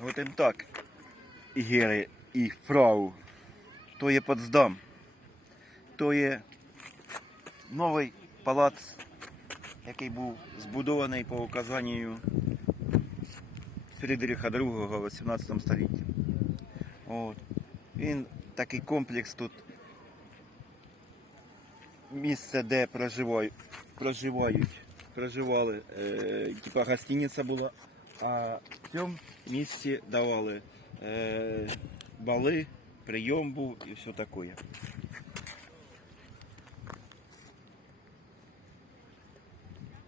Guten Tag, Гери і фрау. То є Потсдам. То є новий палац, який був збудований по указанню Фрідріха II в 18 столітті. От. Він такий комплекс тут. Місце, де проживають, проживають, проживали, е, типа гостиниця була, а в цьому місці давали е, бали, прийом був і все таке.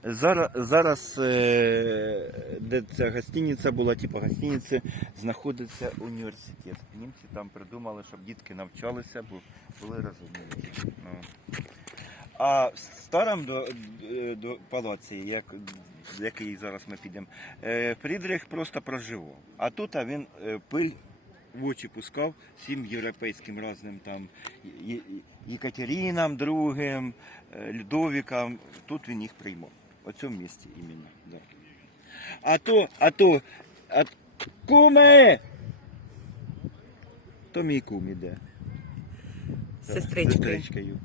Зараз, зараз е, де ця гостиниця була, типу гостиниці, знаходиться університет. Німці там придумали, щоб дітки навчалися, бо були розумні. Ну. А в до, до палаці, як, який зараз ми підемо, е, Фрідрих просто проживав. А тут він е, пиль в очі пускав всім європейським разним там Є- Є- другим, е, Людовікам. Тут він їх приймав. У цьому місці іменно. Да. А то, а то, а куме! То мій кум іде. Сестричкою. Сестричкою.